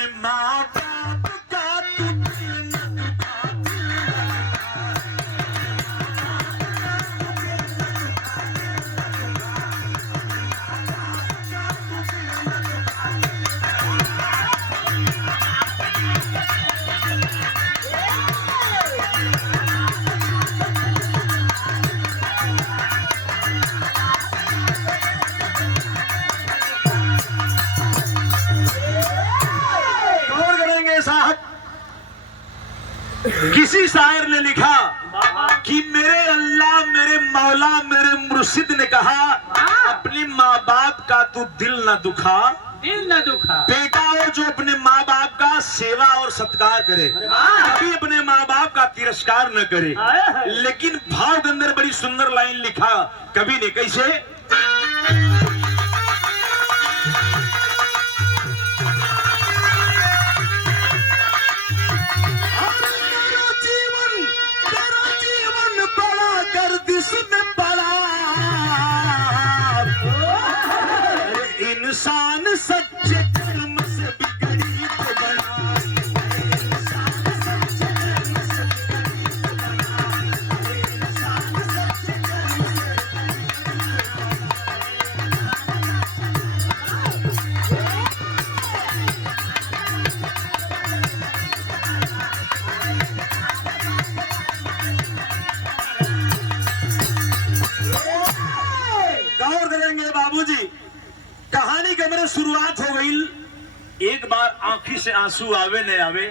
अपने माँ बाप का तू दिल न दुखा, किसी शायर ने लिखा कि मेरे अल्लाह मेरे मौला मेरे मुर्शिद ने कहा अपनी माँ बाप का तू दिल न दुखा, दिल न दुखा। बेटा हो जो अपने माँ बाप का सेवा और सत्कार करे, कभी अपने माँ बाप का तिरस्कार न करे। लेकिन भाव के अंदर बड़ी सुंदर लाइन लिखा कवि ने, कैसे? इंसान सच्चे कर्म से बिगड़ी तो बना, इंसान सच्चे कर्म से बिगड़ी तो बना, इंसान सच्चे कर्म से। गौर करेंगे बाबूजी, कहानी के मेरे शुरुआत हो गई। एक बार आंखी से आंसू आवे न आवे,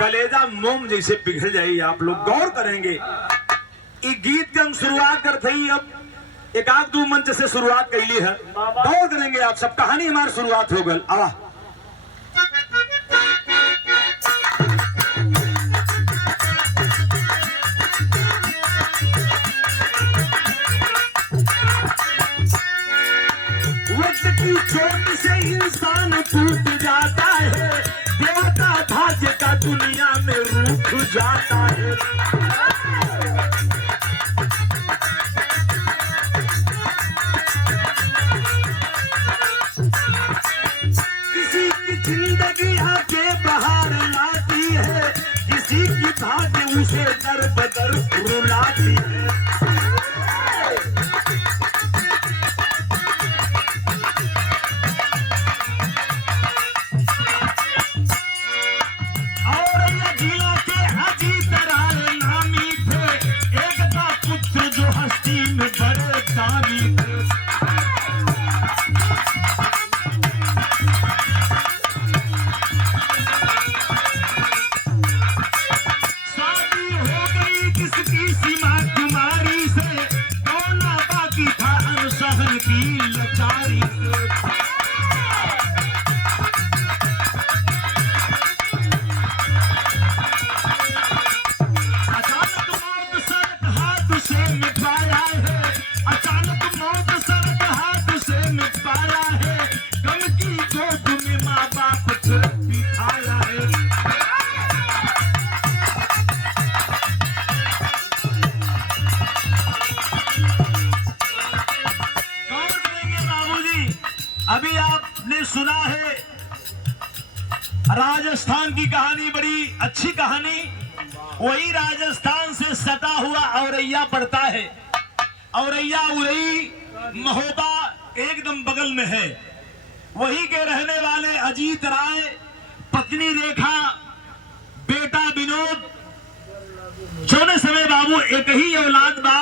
कलेजा मोम जैसे पिघल जाए। आप लोग गौर करेंगे, इस गीत के हम शुरुआत करते ही अब एक आध दो मंच से शुरुआत कैली है। गौर करेंगे आप सब, कहानी हमारी शुरुआत हो गई। आवा चोट से इंसान टूट जाता है, देवता भाग्य का दुनिया में रूठ जाता है। किसी की जिंदगी आके बहार लाती है, किसी की भाग्य उसे दर बदर रुलाती है। अभी आपने सुना है राजस्थान की कहानी, बड़ी अच्छी कहानी। वही राजस्थान से सटा हुआ औरैया पड़ता है। औरैया उरई महोबा एकदम बगल में है। वही के रहने वाले अजीत राय, पत्नी रेखा, बेटा विनोद, सोने समय बाबू एक ही औलाद बा।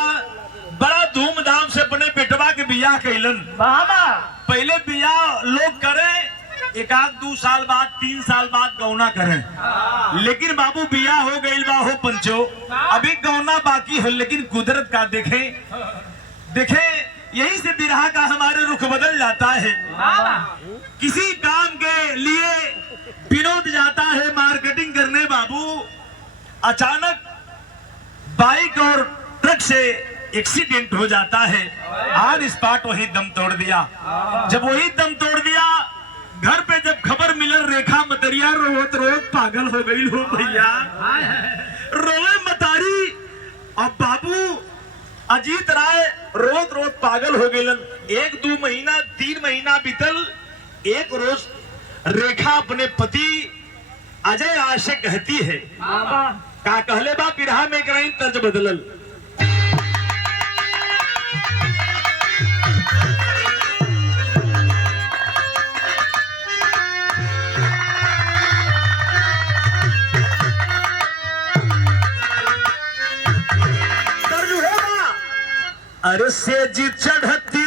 बड़ा धूमधाम से अपने बेटवा के बियाह कैलन। पहले बियाह लोग करें, एक आध 2 साल बाद 3 साल बाद गौना करें। लेकिन बाबू बियाह हो गई बा हो पंचो, अभी गौना बाकी है। लेकिन कुदरत का देखे यही से बिरहा का हमारे रुख बदल जाता है। किसी काम के लिए विनोद जाता है मार्केटिंग करने बाबू, अचानक बाइक और ट्रक से एक्सीडेंट हो जाता है। ऑन स्पॉट वही दम तोड़ दिया। जब वही दम तोड़ दिया, घर पे जब खबर मिलल, रेखा मतरिया रोत रोत पागल हो गई हो भैया, रोए मतारी। अब बाबू अजीत राय रोत रोत पागल हो गए। 1-2 महीना 3 महीना बीतल। एक रोज रेखा अपने पति अजय आज से कहती है का कहले बा बिरहा में कराई तर्ज बदलल। अरे सेज चढ़ती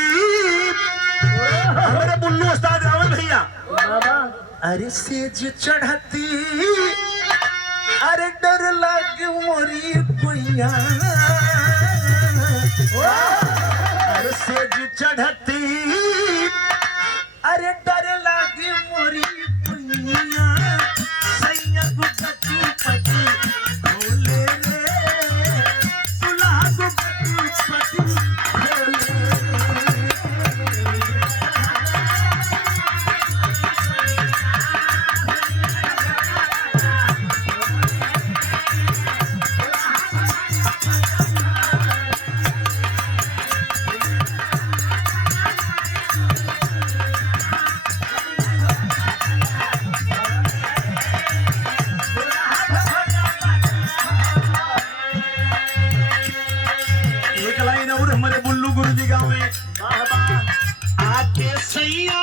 हमारे बुल्लू उस्ताद रावल भैया, अरे सेज चढ़ती अरे डर लागे मोरी कोइया, अरे सेज चढ़ती अरे डर लागे मोरी कोइया, सैया गुटू पति बोले रे तुला गुटू पति आके सैया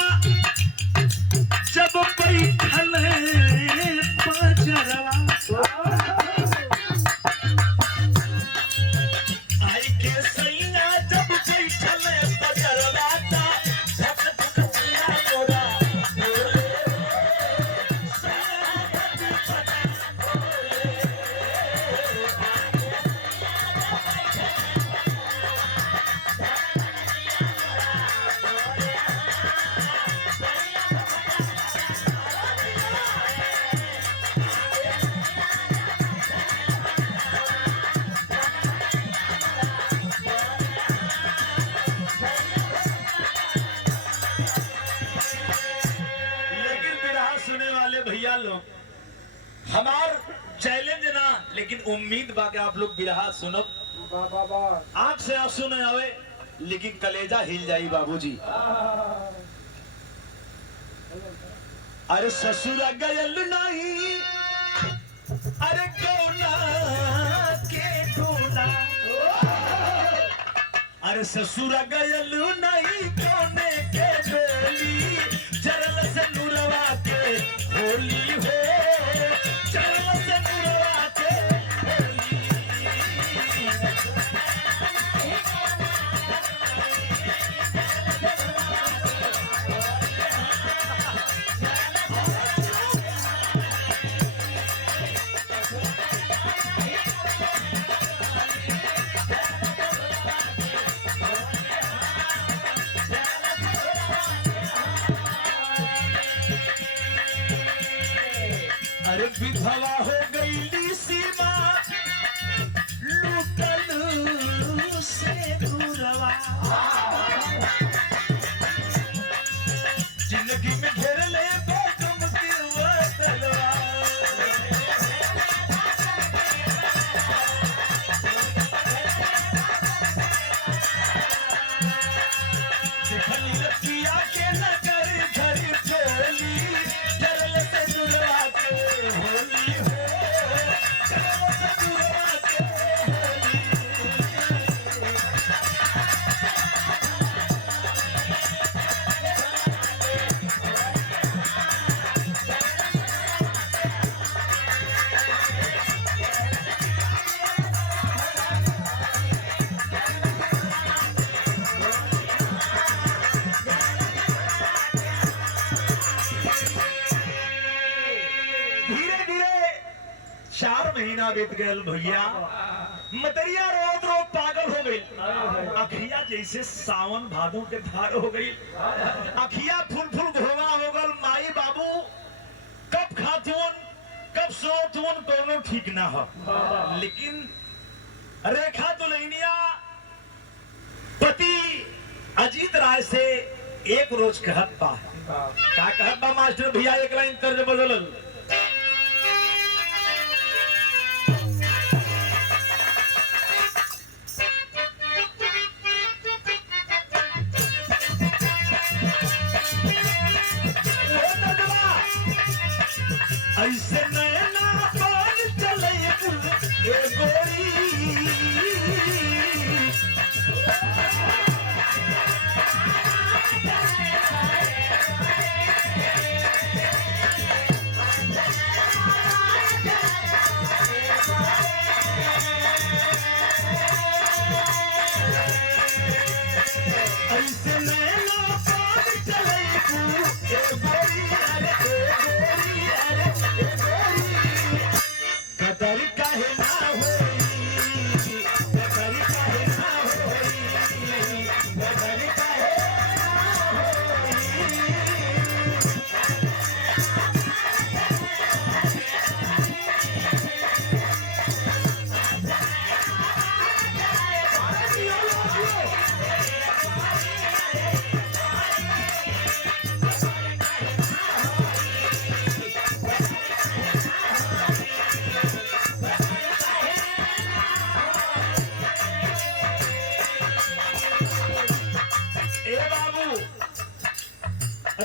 जब बैठल पजरवा, आई के सैया जब बैठल पजरवा भैया लोग हमार चैलेंज ना, लेकिन उम्मीद बा कि आप लोग बिरहा सुनब, आंख से आंसू न आवे लेकिन कलेजा हिल जाई बाबूजी। अरे ससुर गयल नहीं अरे कौना के टोला, अरे ससुर गयल नहीं कौने के डोली, चरल से नुरवा के होली हो, चरल से नुरवा के होली। अरे विधवा हो गई सीमा लूटल से दूरवा, जिंदगी में घेर ले गम की वतलवा, दिखली रतिया के नगर घर चोली, चरल से दूरवा के होली हो, चरल से दूरवा के होली। धीरे धीरे 4 महीना बीत गए भैया, मतरिया रोज रोज पागल हो गई, अखिया जैसे सावन भादों के धार हो गई, अखिया फुल फुल घोगा हो गल, माई बाबू कब खातून कब सोतून दोनों ठीक ना हो, लेकिन रेखा दुल्हनिया पति अजीत राय से एक रोज कहत बा, का कहत बा मास्टर भैया, एक लाइन तर्ज बदलल। ऐसे नैना पान चले ए गोरी ऐसे नैना पान चले ए गोरी अरे ए गोरी अरे ए गोरी कदर काहे ना होई कदर काहे ना होई कदर काहे ना ए बाबू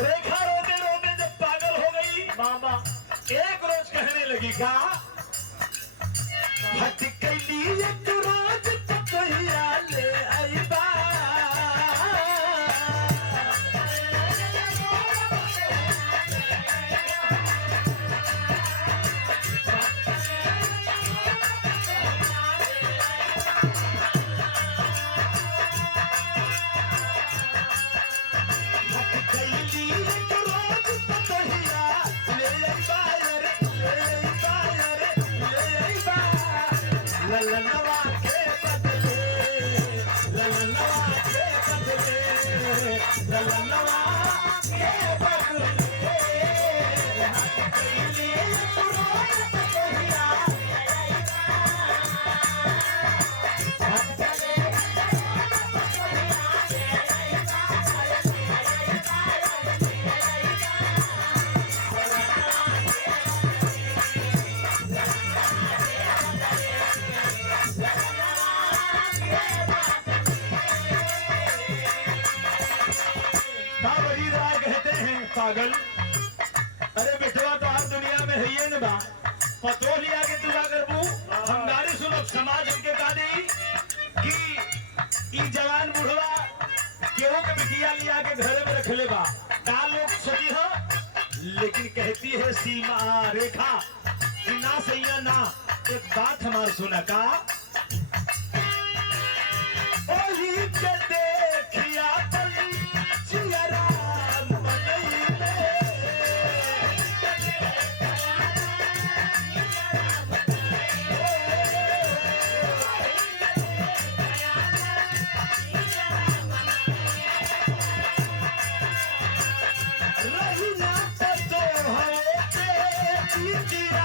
रेखा रोते रोते जब पागल हो गई बाबा एक रोज कहने लगी का भटकली एक रोज पकैया ले आईबा ललनवा के बदले ललनवा के बदले ललनवा के बदले बाबरी राय कहते हैं पागल अरे बेटवा तो आप दुनिया में है ये न बा पतो लिया के तुला करबू हंगारी सुनो समाज हमके दादी कि ई जवान बुढ़वा केहू के बिटिया लिया के घरे में रख ले बा का लोग सोची हो लेकिन कहती है सीमा रेखा कि ना सैया ना एक बात हमार सुना का ओही के देखिया चियरा मनैले रही ना तो होते चियरा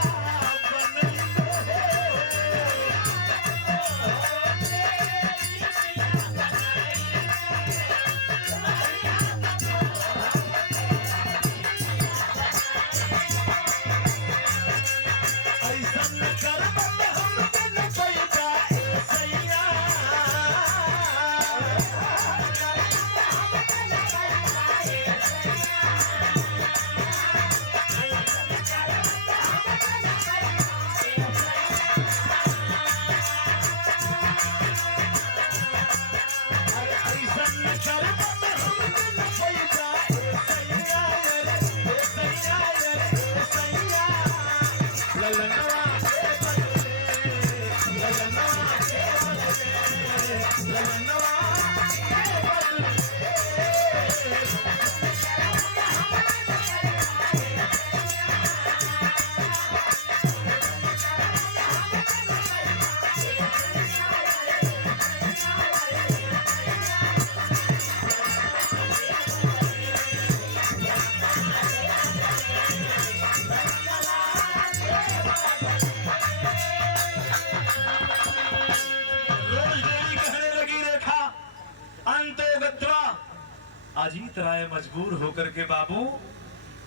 अजीत राय मजबूर होकर के बाबू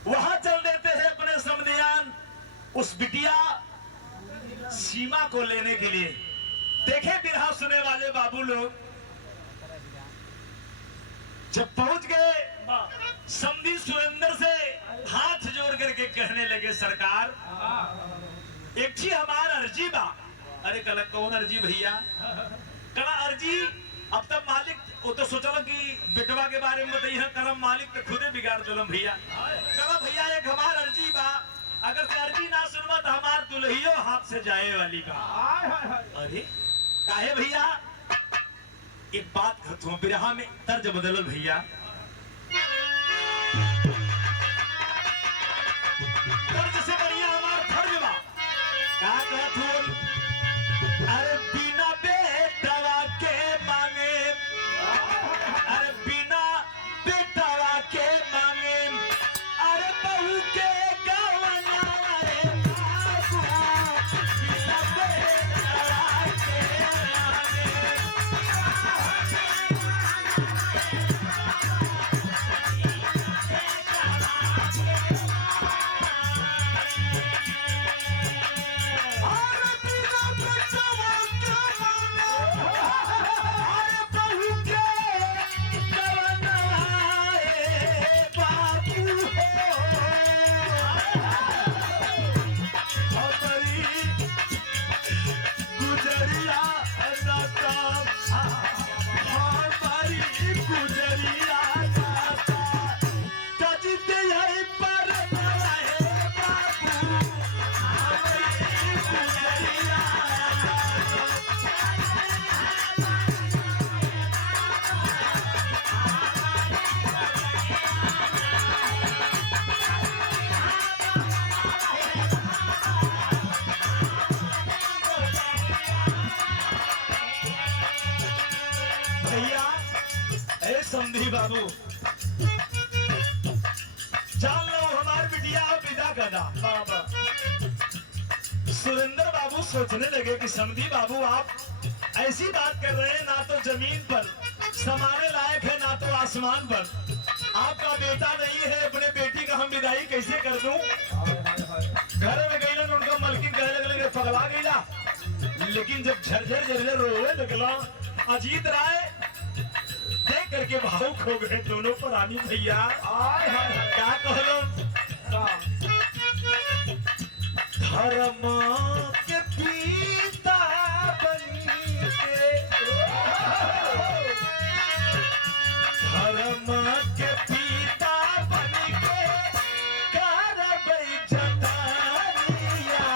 वहां चल देते हैं अपने समधियान उस बिटिया सीमा को लेने के लिए। देखे बिरहा सुने वाले बाबू लोग जब पहुंच गए समधी सुरेंद्र से हाथ जोड़ करके कहने लगे, सरकार एक चीज हमार अर्जी बा। अरे कल कौन अर्जी भैया? कला अर्जी अब तक मालिक वो तो सोचल कि बेटवा के बारे में बताइए, कलम मालिक तो खुदे बिगाड़ दिलम भैया। कला भैया एक हमार अर्जी बा, अगर से अर्जी ना सुनवा तो हमार दुल्हियो हाथ से जाए वाली बा। अरे काहे भैया? एक बात खत्म बिरहा में तर्ज बदलल भैया। तर्ज से बढ़िया हमार फर्ज बा। का कहत हो? अरे बिना बेटवा के मांगे, अरे बिना बेटवा के मांगे, अरे बहू के गवना रे बाबू, बिना बेटवा के मांगे। समधी बाबू जान लो हमार बिटिया विदा कदा। बाबा सुरेंद्र बाबू सोचने लगे कि समधी बाबू आप ऐसी बात कर रहे हैं, ना तो जमीन पर समाने लायक है ना तो आसमान पर। आपका बेटा नहीं है, अपने बेटी का हम विदाई कैसे कर दूं? घर में गई ना उनका मलकिन कहने लगे पगला गईला। लेकिन जब झरझर झरझर रोने लगला, अजीत राय देख करके भावुक हो गए दोनों प्राणी भैया। क्या कहलो? धर्म के पिता बनी के, धर्म के पिता बनी के करबै जतारिया।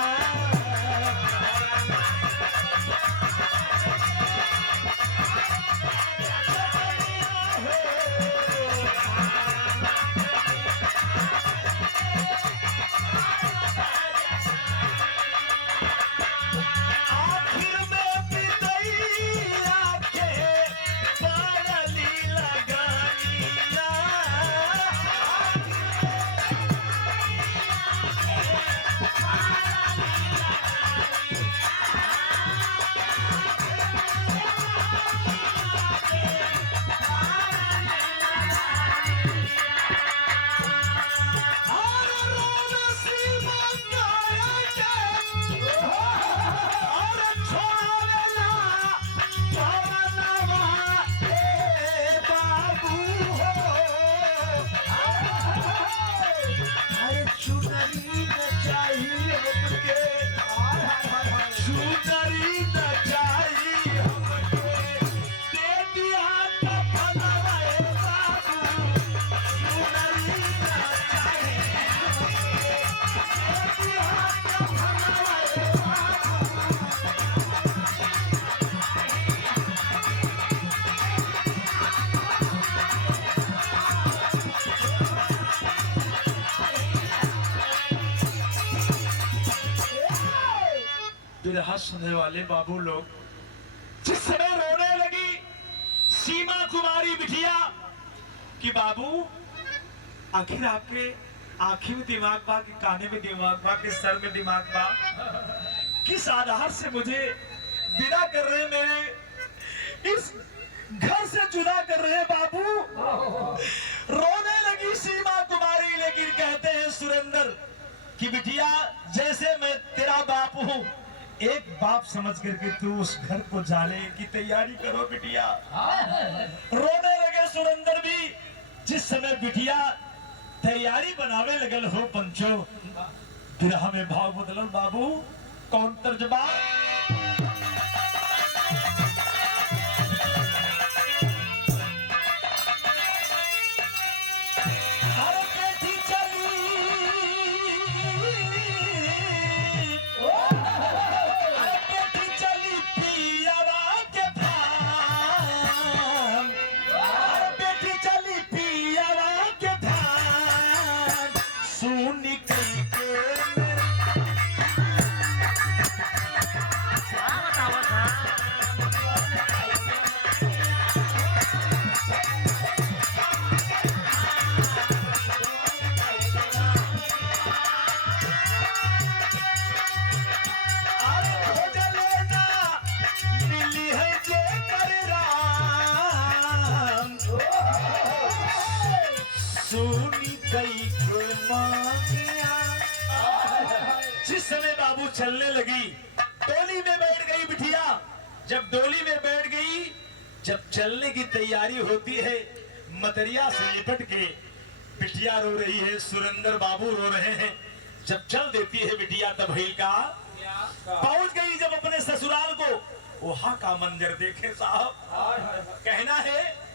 बिरहा सुनने वाले बाबू लोग, जिस समय रोने लगी सीमा कुमारी बिटिया कि बाबू आखिर आपके आंखें में दिमाग बा कि काने में दिमाग बा कि सर में दिमाग बा, किस आधार से मुझे विदा कर रहे हैं, मेरे इस घर से जुदा कर रहे हैं बाबू। रोने लगी सीमा कुमारी, लेकिन कहते हैं सुरेंद्र कि बिटिया जैसे मैं तेरा बाप हूं, एक बाप समझ करके तू उस घर को जाने की तैयारी करो बिटिया। रोने लगे सुरेंद्र भी जिस समय बिटिया तैयारी बनावे लगल हो पंचो, बिरहा में भाव बदलल बाबू। कौन तर्जबा? जिस समय बाबू चलने लगी, डोली में बैठ गई बिटिया। जब डोली में बैठ गई, जब चलने की तैयारी होती है, मतरिया से लिपट के बिटिया रो रही है, सुरेंद्र बाबू रो रहे हैं। जब चल देती है बिटिया, तब हिल का पहुंच गई जब अपने ससुराल को, वहां का मंजर देखे साहब। कहना है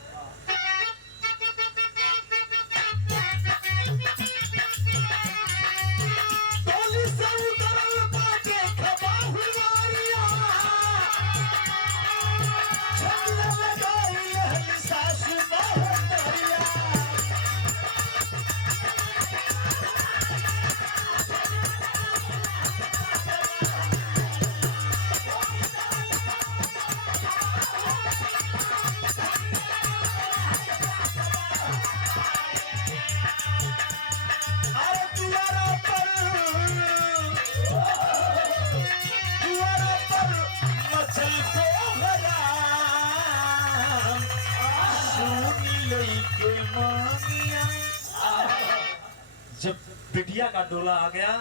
जब बिटिया का डोला आ गया,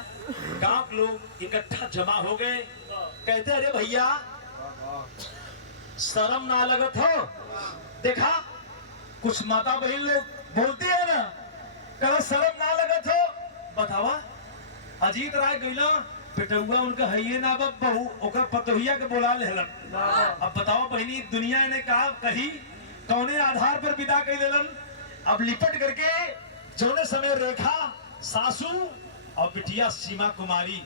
गांव के लोग इकट्ठा जमा हो गए। कहते अरे भैया शर्म ना लगत हो? देखा कुछ माता बहन लोग बोलती है ना, कहा शर्म ना लगत हो? बतावा अजीत राय गईला पिटुआ उनका है ना बहू, ओकर पतोहिया के बोला लेलन। अब बताओ बहनी, दुनिया ने कहा कही कौने आधार पर विदा कर लेलन। अब लिपट करके जोने समय रेखा सासू और बिटिया सीमा कुमारी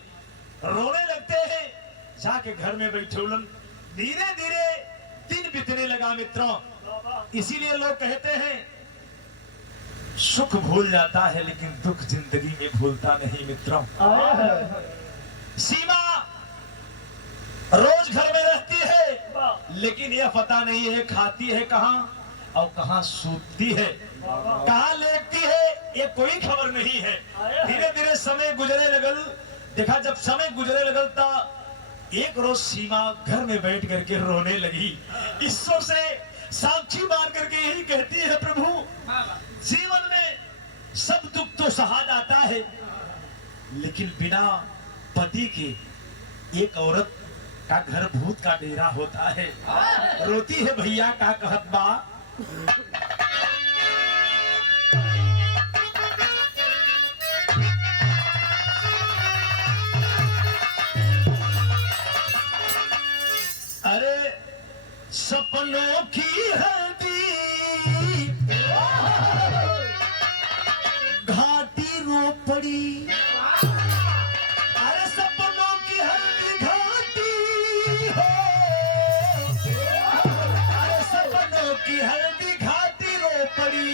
रोने लगते हैं। जाके घर में बैठे धीरे धीरे दिन बीतने लगा मित्रों। इसीलिए लोग कहते हैं सुख भूल जाता है लेकिन दुख जिंदगी में भूलता नहीं मित्रों। सीमा रोज घर में रहती है, लेकिन यह पता नहीं है खाती है कहाँ और कहाँ सूतती है, कहाँ लेटती है, ये कोई खबर नहीं है। धीरे धीरे समय गुजरे लगल। देखा जब समय गुजरे लगल था, एक रोज सीमा घर में बैठ करके रोने लगी। ईश्वर से साक्षी मान करके यही कहती है, प्रभु जीवन में सब दुख तो सहा जाता है, लेकिन बिना पति के एक औरत का घर भूत का डेरा होता है। रोती है भैया का कहत बा, अरे सपनों की हल्दी घाटी रो पड़ी, अरे सपनों की हल्दी घाटी हो, अरे सपनों की हल्दी घाटी रो पड़ी,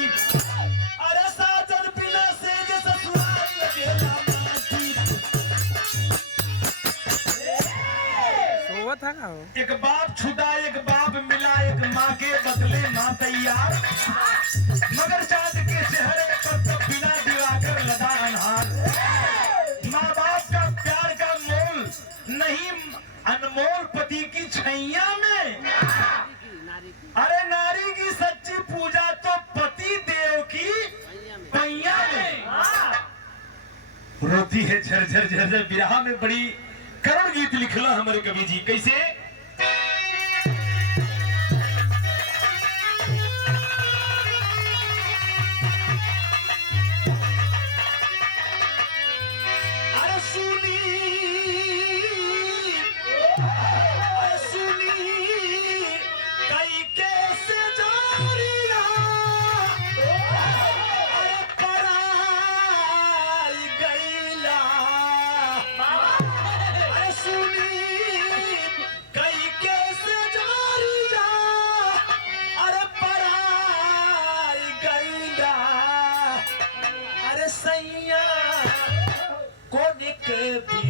अरे साजन बिना से जे ससुराल लगेला माटी। था का एक बाप छुटा एक बाप मिला, एक माँ के बदले माँ तैयार, मगर चांद के चेहरे पर तो बिना दिवाकर लदा अनहार। माँ बाप का प्यार का मोल नहीं अनमोल पति की छैया में, अरे नारी की सच्ची पूजा तो पति देव की पैया में। रोती है झरझर झरझर। विरहा में बड़ी करुण गीत लिखला हमारे कवि जी। कैसे?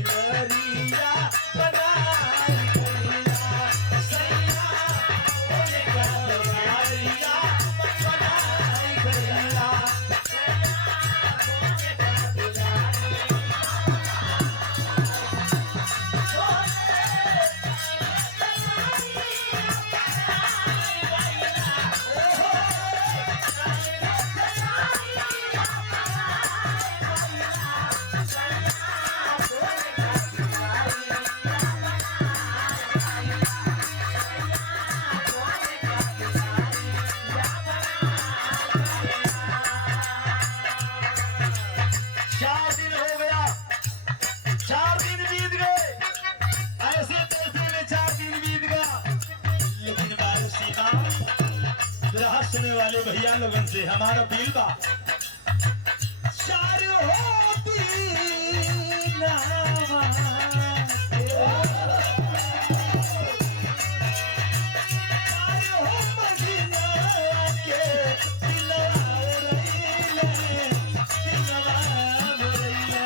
बिलरिया बनाई गैया सैया मोरे का बिलरिया बनाई गैया हंसने वाले भैया लोगन से हमारा बिल बा चार होती नावा के। चार हो मदीना के दिलवा रहीले, दिलवा रहीले।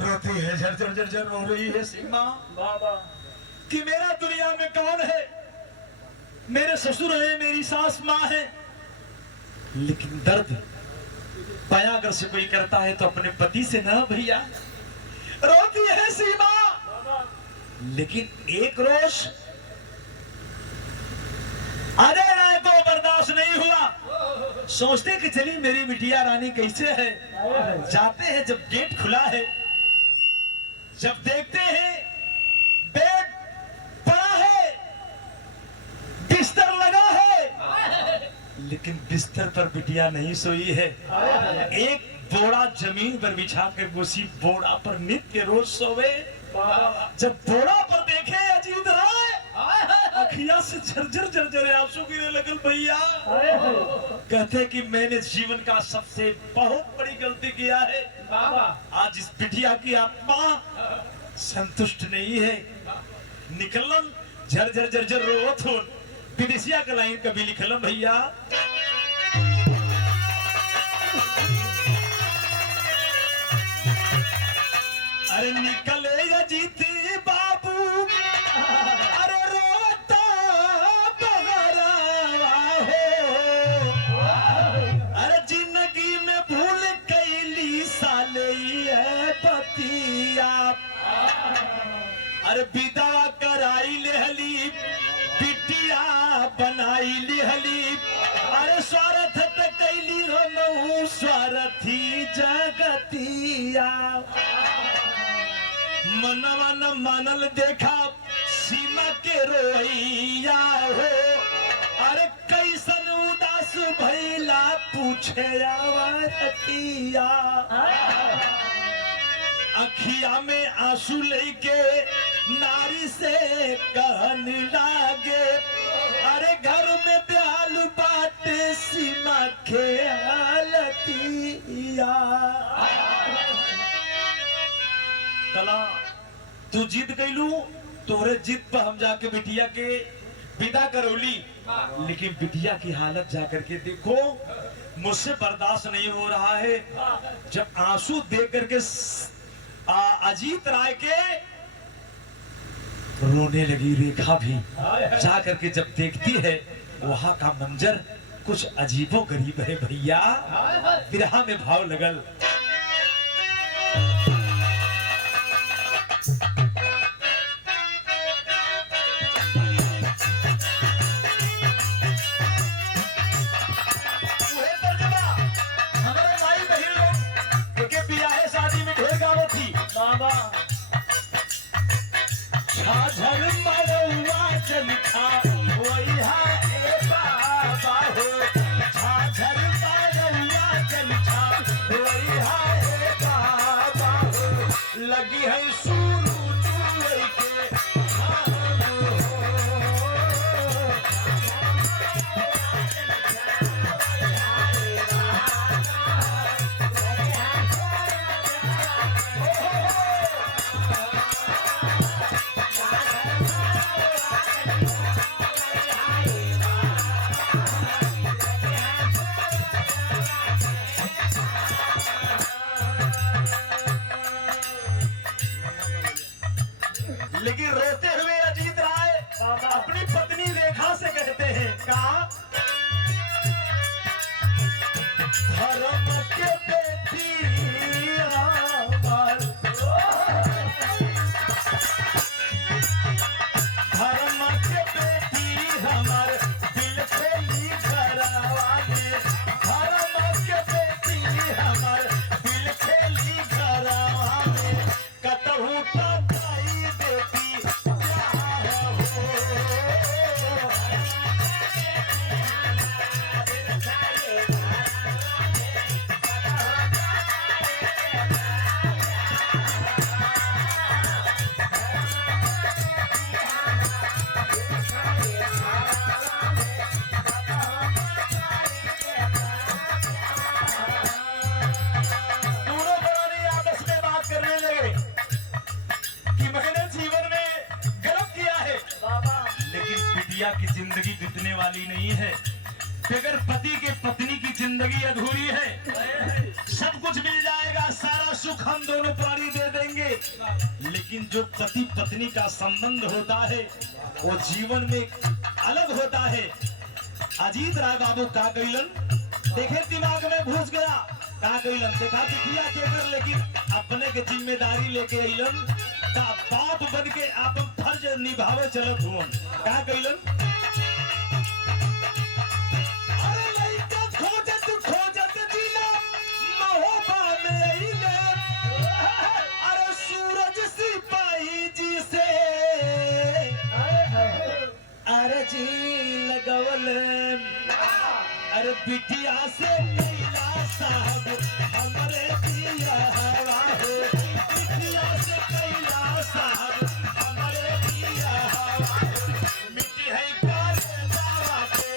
रोती है झरझर झरझर रो रही है सीमा बाबा कि मेरा दुनिया में कौन है। मेरे ससुर है, मेरी सास माँ है, लेकिन दर्द बयां अगर से कोई करता है तो अपने पति से ना भैया। रोती है सीमा लेकिन एक रोज अजय राय को बर्दाश्त नहीं हुआ। सोचते कि चली मेरी बिटिया रानी कैसे है। जाते हैं जब गेट खुला है, जब देखते हैं बेड पड़ा है, बिस्तर लगा है, लेकिन बिस्तर पर बिटिया नहीं सोई है। एक बोरा जमीन पर बिछा कर उसी बोरा पर नित्य रोज सोवे। जब बोरा पर देखे अजीत राय अखिया से झरझर झरझर आंसू गिरने लगल भैया। कहते कि मैंने जीवन का सबसे बहुत बड़ी गलती किया है। आज इस बिटिया की आत्मा संतुष्ट नहीं है। निकलन झरझर झरझर रोत हो विदेशिया का लाइन कभी लिखल भैया। अरे निकले अजीत बाबू, अरे रोता बगरवा हो। अरे जिंदगी में भूल कैली साले है पतिया। अरे विधवा कराई लेहली, बिटिया बनाई लेहली। अरे स्वार्थ तक कैली हम स्वार्थी जगतिया। मनवा न मानल देखा सीमा के रोइया हो। अरे कैसन उदास भैला पूछे आवतिया। अखिया में आंसू लेके नारी से कहने लागे, अरे घर में ब्याल बाटे सीमा के हालतिया। कला तू जिद कैलू, तोरे जिद पर हम जाके बिटिया के विदा करौली, लेकिन बिटिया की हालत जाकर के देखो, मुझसे बर्दाश्त नहीं हो रहा है। जब आंसू देख करके अजीत राय के रोने लगी रेखा भी, जा करके जब देखती है वहां का मंजर कुछ अजीबो गरीब है भैया। विरहा में भाव लगल। लगी है शुरू के लेकिन रोते हुए अजीत राय अपनी पत्नी रेखा से कहते हैं, कहा धर्म के बेटी धर्म के बेटी हमारे दिल से घरवाले, धर्म के बेटी हमारे दिल से घरवाले, कतहु की जिंदगी बीतने वाली नहीं है। बगैर पति के पत्नी की जिंदगी अधूरी है। सब कुछ मिल जाएगा, सारा सुख हम दोनों प्राणी दे देंगे, लेकिन जो पति पत्नी का संबंध होता है वो जीवन में अलग होता है। अजीत राय बाबू का कैलन देखे दिमाग में घुस गया, का कैलन देखा दिखिया केकर, लेकिन अपने के जिम्मेदारी लेके अइलन का बाप बन के आप फर्ज निभावे चलत हुआ। का कैलन जी लगवल, अरे बिटिया से कैला साहब हमरे दिया हवा हो, बिटिया से कैला साहब हमरे दिया हवा हो, मिट्टी है काले दावा पे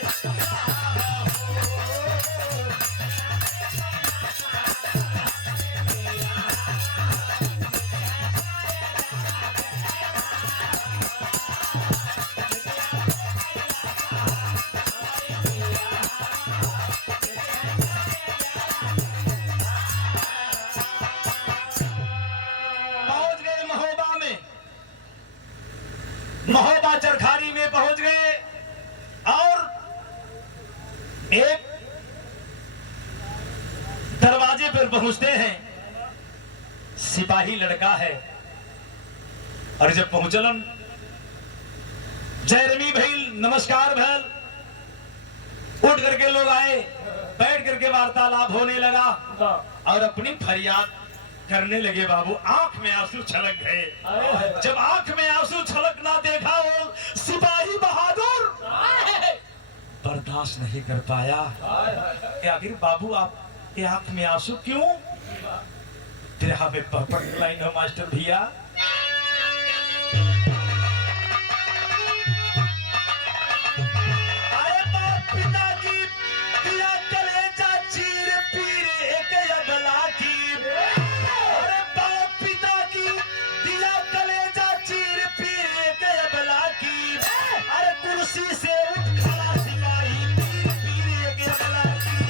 महोबा चरखारी में पहुंच गए और एक दरवाजे पर पहुंचते हैं। सिपाही लड़का है और जब पहुंचलन जयरमी भैल नमस्कार भैल, उठ करके लोग आए, बैठ करके वार्तालाप होने लगा और अपनी फरियाद करने लगे। बाबू आंख में आंसू छलक गए। जब आंख में आंसू छलकना देखा वो सिपाही बहादुर बर्दाश्त नहीं कर पाया कि आखिर बाबू आप के आंख में आंसू क्यों? बिरहा में परफेक्ट लाइन हो मास्टर भैया। अरे बाप पिता की दिया कलेजा चीर पीर एक अबला की। अरे बाप पिता की दिया कलेजा चीर पीर एक अबला की। अरे कुर्सी से उठ खड़ा सिपाही पीर पीर एक अबला की।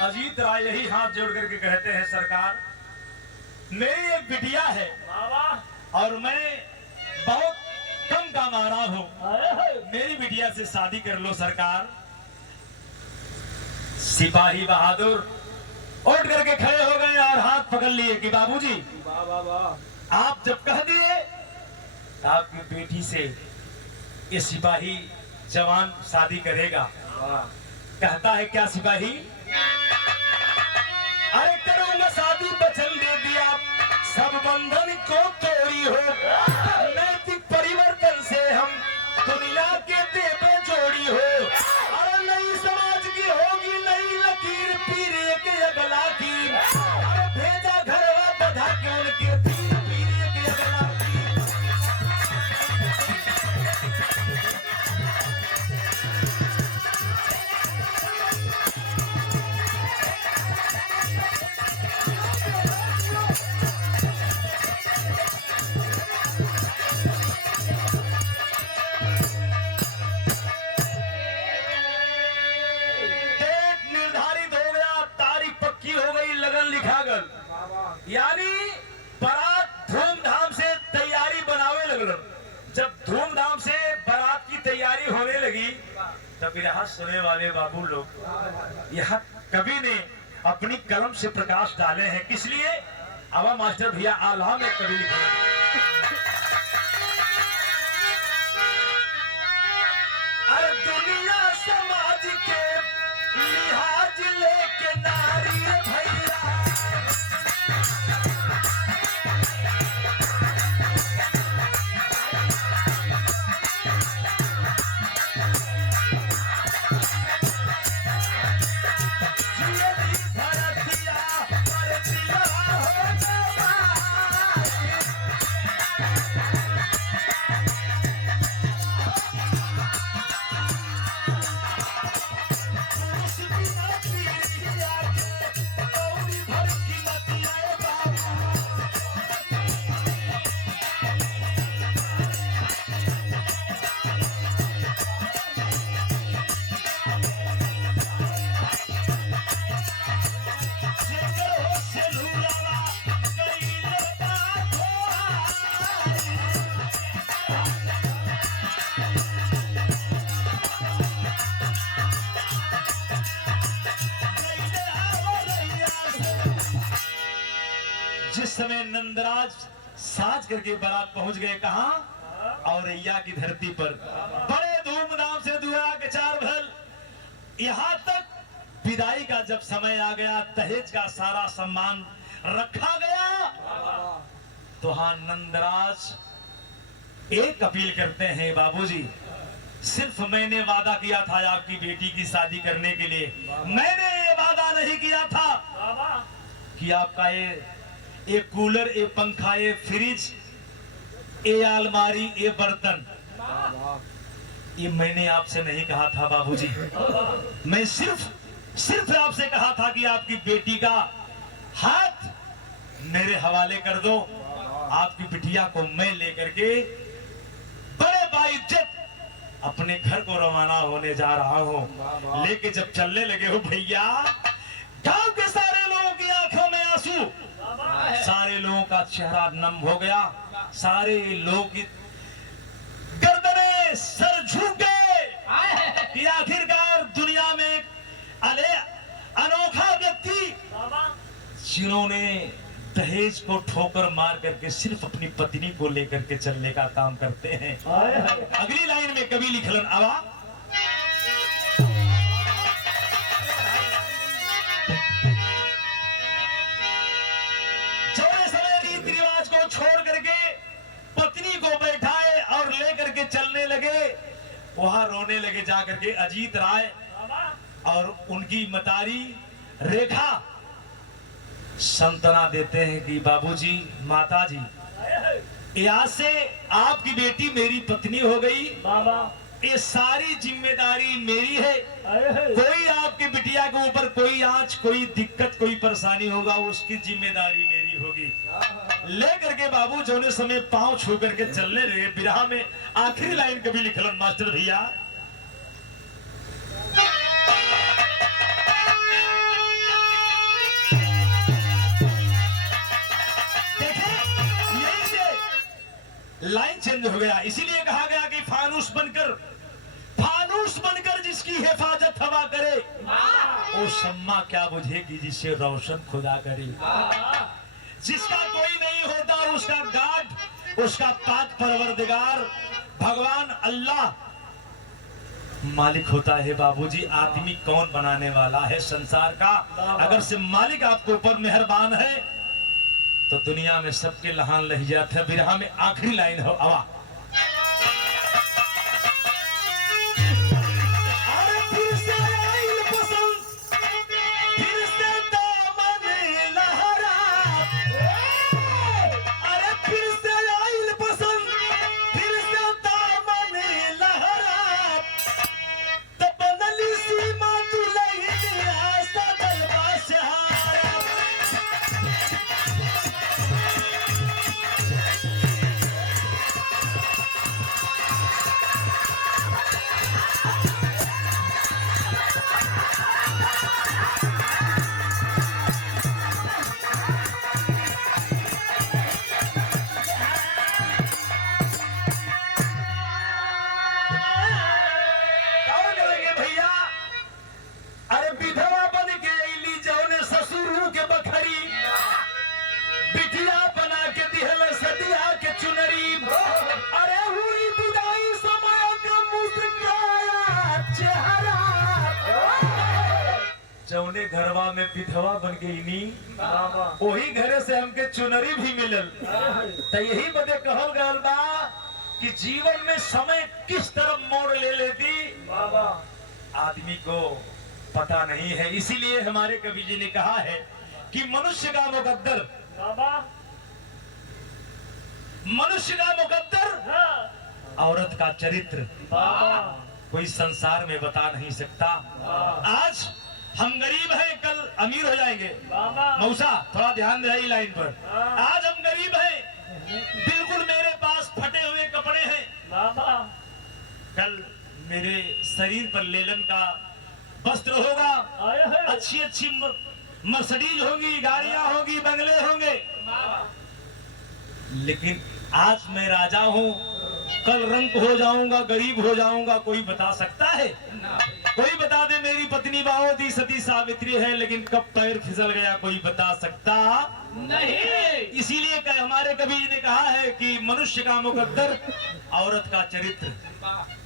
अजीत राय यही हाथ जोड़ करके कहते हैं सरकार, मेरी एक बिटिया है और मैं बहुत कम का मारा हूं, मेरी बिटिया से शादी कर लो सरकार। सिपाही बहादुर उठ करके खड़े हो गए और हाथ पकड़ लिए कि बाबूजी आप जब कह दिए आपकी बेटी से ये सिपाही जवान शादी करेगा। कहता है क्या सिपाही? अरे करूंगा शादी, वचन दे दिया, सब बंधन को तोड़ी हो, नैतिक परिवर्तन से हम दुनिया के देवे जोड़ी हो। अरे नई समाज की होगी नई लकीर पीर एक अगला की। अरे भेजा घरवा बधा के उनके पीर पीर एक अगला की। यानी बारात धूमधाम से तैयारी बनावे लगल। जब धूमधाम से बारात की तैयारी होने लगी तब यहाँ सुने वाले बाबू लोग, यहाँ कवि ने अपनी कलम से प्रकाश डाले हैं। किस लिए? आवा मास्टर भैया आल्हा में कवि लिखे, अरे दुनिया समाज के लिहाज लेके नारी भैया। जिस समय नंदराज साज करके बारात पहुंच गए कहां? औरैया की धरती पर। बड़े धूमधाम से दुआ के चार भल। यहां तक विदाई का जब समय आ गया, दहेज का सारा सम्मान रखा गया, तो हाँ नंदराज एक अपील करते हैं, बाबूजी सिर्फ मैंने वादा किया था आपकी बेटी की शादी करने के लिए, मैंने ये वादा नहीं किया था कि आपका ये कूलर, ये पंखा, ये फ्रिज, ये अलमारी, ये बर्तन, ये मैंने आपसे नहीं कहा था बाबूजी। मैं सिर्फ आपसे कहा था कि आपकी बेटी का हाथ मेरे हवाले कर दो, आपकी बिटिया को मैं लेकर के बड़े बाइज्जत अपने घर को रवाना होने जा रहा हूँ। लेके जब चलने लगे हो भैया, गांव के सारे लोगों की आंखों में आंसू, सारे लोगों का चेहरा नम हो गया, सारे लोग की गर्दनें सर झुक गए कि आखिरकार दुनिया में अनोखा व्यक्ति जिन्होंने दहेज को ठोकर मार करके सिर्फ अपनी पत्नी को लेकर के चलने का काम करते हैं। अगली लाइन में कवि लिखलन आवा, आगे जाकर के अजीत राय और उनकी मतारी रेखा संतना देते हैं कि बाबूजी, माताजी, यहाँ से आपकी बेटी मेरी पत्नी हो गई, ये सारी जिम्मेदारी मेरी है। कोई आपके बिटिया के ऊपर कोई आंच, कोई दिक्कत, कोई परेशानी होगा, उसकी जिम्मेदारी मेरी होगी। लेकर के बाबू जोने समय पांव छू करके चलने लगे, बिरहा में आखिरी लाइन कभी लिखलन मास्टर भैया, लाइन चेंज हो गया। इसीलिए कहा गया कि फानूस बनकर जिसकी हिफाजत हवा करे, वो शम्मा क्या बुझेगी जिससे रोशन खुदा करे। जिसका कोई नहीं होता उसका गार्ड, उसका पाक परवरदिगार भगवान अल्लाह मालिक होता है। बाबूजी, आदमी कौन बनाने वाला है संसार का? अगर से मालिक आपके ऊपर मेहरबान है तो दुनिया में सबके लहान लही जाते हैं। बिरहा में आखिरी लाइन हो, आवा, अरे फिर से आइल पसंद, फिर से दामन लहरा, अरे फिर से आइल पसंद, फिर से दामन लहरा, तो बनली सीमा दुलहिन आस्था दलबा सहारा। जौने घरवा में विधवा बन गई नी, वही घरे से हमके चुनरी भी मिलल। तो यही बदे कहल गया बा कि जीवन में समय किस तरफ मोड़ ले लेती आदमी को पता नहीं है। इसीलिए हमारे कवि जी ने कहा है कि मनुष्य का मुकद्दर, मनुष्य का मुकद्दर औरत का चरित्र कोई संसार में बता नहीं सकता। आज हम गरीब हैं, कल अमीर हो जाएंगे। मौसा थोड़ा ध्यान दे लाइन पर। आज हम गरीब हैं, बिल्कुल मेरे पास फटे हुए कपड़े हैं, कल मेरे शरीर पर लेलन का वस्त्र होगा, अच्छी अच्छी मर्सिडीज होगी, गाड़ियां होगी, बंगले होंगे, लेकिन आज मैं राजा हूं, कल रंक हो जाऊंगा, गरीब हो जाऊंगा, कोई बता सकता है? कोई बता दे मेरी पत्नी बाहोदी सती सावित्री है, लेकिन कब पैर फिसल गया कोई बता सकता नहीं। इसीलिए हमारे कवि ने कहा है कि मनुष्य का मुकद्दर औरत का चरित्र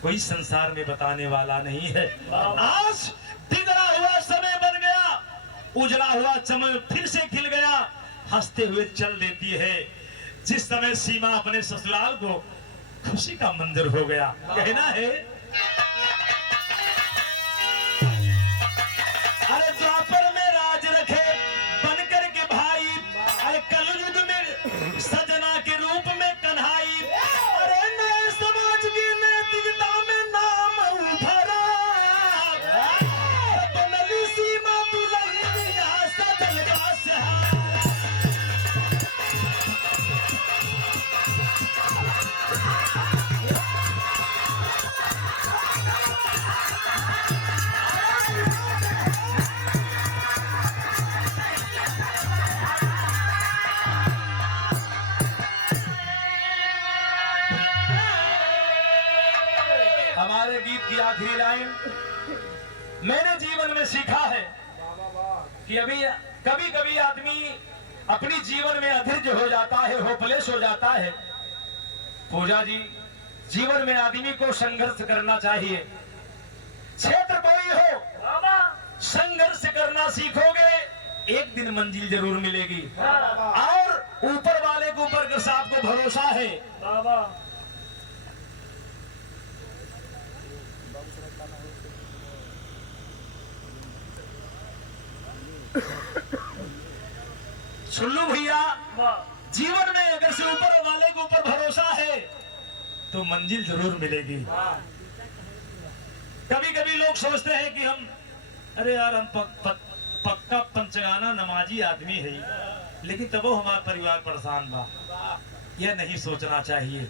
कोई संसार में बताने वाला नहीं है। आज बिगड़ा हुआ समय बन गया, उजड़ा हुआ चमन फिर से खिल गया, हंसते हुए चल देती है। जिस समय सीमा अपने ससुराल को खुशी का मंदिर हो गया, कहना है अरे द्वापर में राज रखे बनकर के भाई, अरे कलयुग में सजना के रूप में कन्हाई, अरे नए समाज की नैतिकता में नाम उभरा, बनली सीमा दुल्हन आस्था दलबा सहारा। हमारे गीत की आखिरी लाइन, मैंने जीवन में सीखा है कि कभी कभी आदमी अपनी जीवन में अधैर्य हो जाता है, होपलेस हो जाता है। पूजा जी, जीवन में आदमी को संघर्ष करना चाहिए, क्षेत्र कोई हो संघर्ष करना सीखोगे एक दिन मंजिल जरूर मिलेगी। और ऊपर वाले के ऊपर अगर आपको भरोसा है, सुन लो भैया, जीवन में अगर से ऊपर वाले के ऊपर भरोसा है तो मंजिल जरूर मिलेगी। कभी कभी लोग सोचते हैं कि हम, अरे यार हम पक्का पंचगाना नमाजी आदमी है, लेकिन तबो हमारा परिवार परेशान बा। यह नहीं सोचना चाहिए।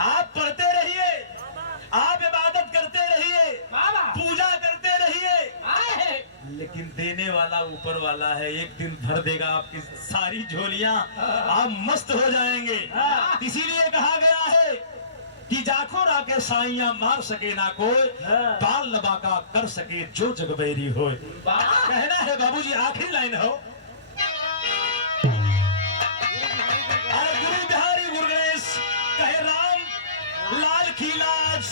आप पढ़ते रहिए, आप इबादत करते रहिए, पूजा करते रहिए, लेकिन देने वाला ऊपर वाला है। एक दिन भर देगा आपकी सारी झोलियां, आप मस्त हो जाएंगे। इसीलिए कहा गया है कि जाखो राके साइयां मार सके ना कोई, बाल लबाका कर सके जो जगबैरी हो। कहना है बाबूजी, आखिरी लाइन हो, गुरु बिहारी गुरु गणेश कहे राम लाल की लाज,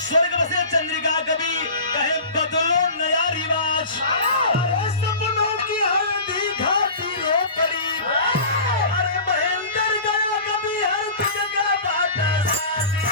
स्वर्ग बसे चंद्रिका कभी कहे बदलो नया रिवाज। सपनों की हल्दी घाटी रो पड़ी, अरे महेंद्र गया कभी हर जगह बाटा साथी।